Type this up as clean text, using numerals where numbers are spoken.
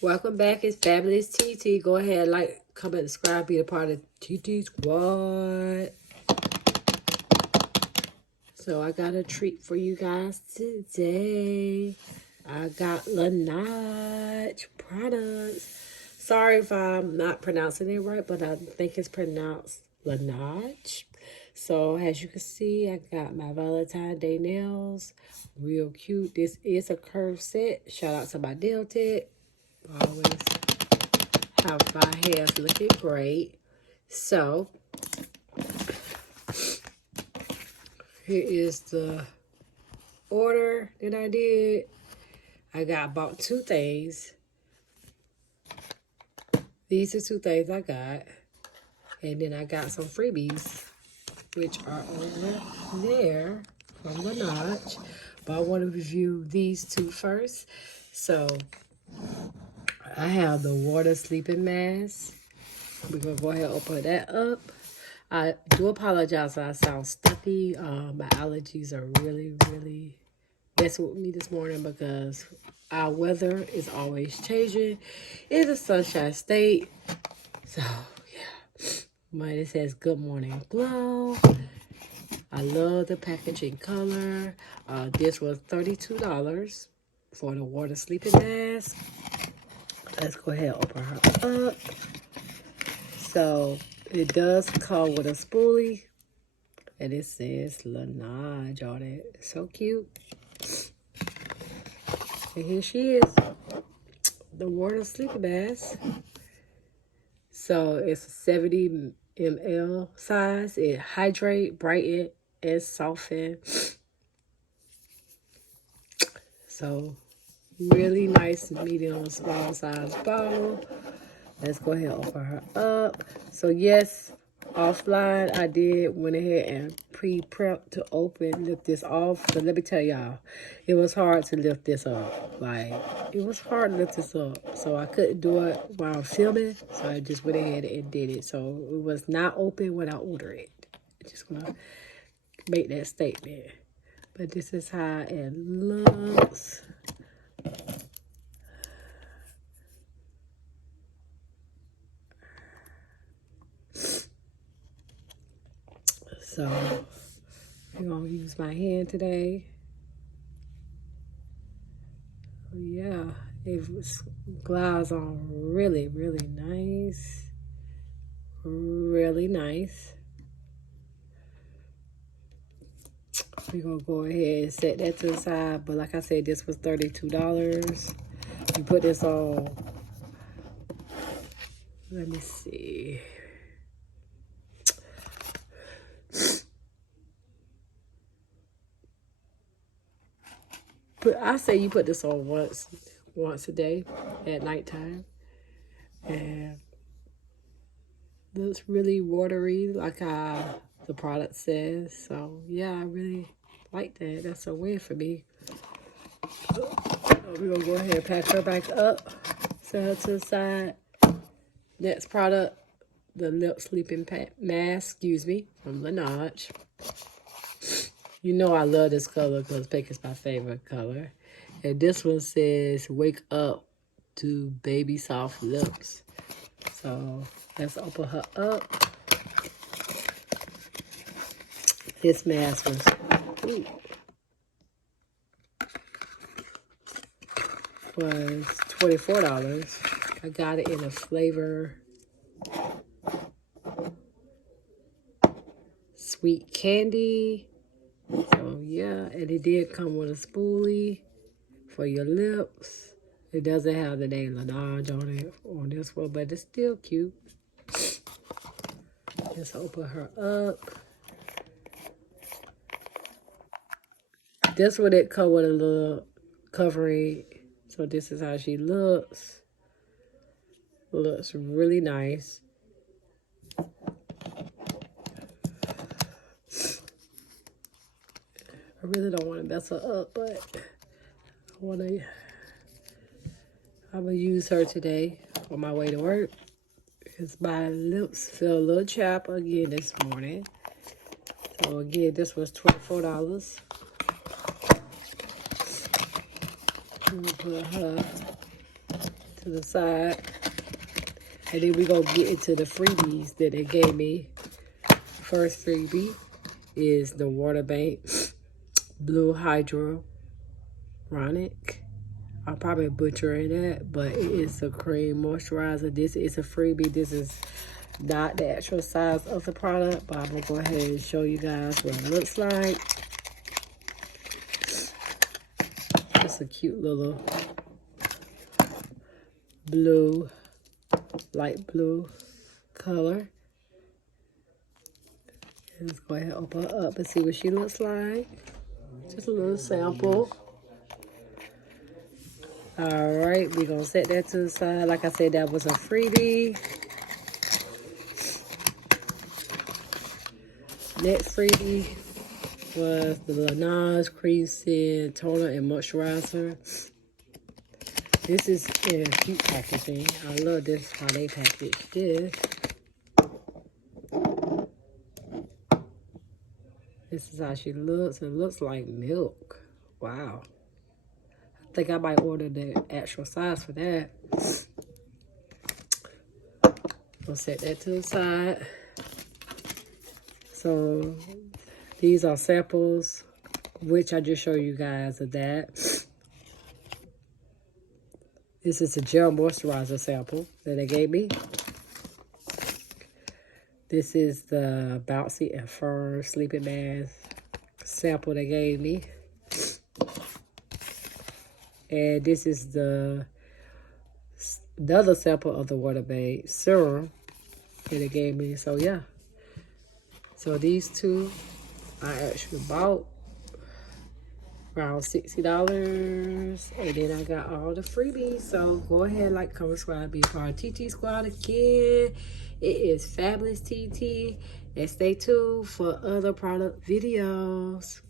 Welcome back. It's Fabulous TT. Go ahead, like, comment, subscribe, be a part of TT Squad. So I got a treat for you guys today. I got Laneige products. Sorry if I'm not pronouncing it right, but I think it's pronounced Laneige. So as you can see, I got my Valentine's Day nails. Real cute. This is a curved set. Shout out to my nail tech. Always have my hair looking great. So here is the order that I did. I bought two things. These are two things I got. And then I got some freebies, which are over there from Laneige. But I want to review these two first. So I have the water sleeping mask. We're going to go ahead and open that up. I do apologize if I sound stuffy. My allergies are really messing with me this morning because our weather is always changing. It's a sunshine state. So, yeah. But it says good morning glow. I love the packaging color. This was $32 for the water sleeping mask. Let's go ahead and open her up. So it does come with a spoolie, and it says Laneige on it. So cute. And here she is, the water sleeping mask. So it's a 70 ml size. It hydrate, brighten, and soften. So really nice medium small size bottle. Let's go ahead and open her up. So yes, offline I went ahead and pre-prep to lift this off. So let me tell y'all, it was hard to lift this up. Like, it was hard to lift this up. So I couldn't do it while I'm filming. So I just went ahead and did it. So it was not open when I ordered it. I'm just gonna make that statement. But this is how it looks. So I'm gonna use my hand today. Yeah, it was glides on really nice. Really nice. We're gonna go ahead and set that to the side. But like I said, this was $32. You put this on, let me see. But I say you put this on once a day at nighttime. And looks really watery, like the product says. So yeah, I really like that. That's a win for me. So we're gonna go ahead and pack her back up. Set her to the side. Next product, the lip sleeping mask, from Laneige. You know I love this color because pink is my favorite color. And this one says, wake up to baby soft lips. So let's open her up. This mask was $24. I got it in a flavor sweet candy. So yeah, and it did come with a spoolie for your lips. It doesn't have the name Laneige on it on this one, but it's still cute. Just open her up. This one, it come with a little covering. So this is how she looks. Looks really nice. I really don't want to mess her up, but I'm gonna use her today on my way to work because my lips feel a little chapped again this morning. So again, this was $24. I'm gonna put her to to the side. And then we're going to get into the freebies that they gave me. First freebie is the Water Bank Blue Hyaluronic. I'm probably butchering that, but it is a cream moisturizer. This is a freebie. This is not the actual size of the product, but I'm going to go ahead and show you guys what it looks like. It's a cute little blue, light blue color. Let's go ahead and open her up and see what she looks like. Just a little sample. Alright, we're going to set that to the side. Like I said, that was a freebie. Next freebie was the Laneige Cream Skin Toner and Moisturizer. This is in cute packaging. I love this, how they package this. This is how she looks. It looks like milk. Wow. I think I might order the actual size for that. We'll set that to the side. So these are samples, which I just showed you guys of that. This is a gel moisturizer sample that they gave me. This is the Bouncy and Firm Sleeping Mask sample they gave me. And this is the other sample of the Water Bank serum that they gave me. So yeah. So these two I actually bought around $60. And then I got all the freebies. So go ahead, like, comment, subscribe, be part of TT Squad again. It is Fabulous TT. And stay tuned for other product videos.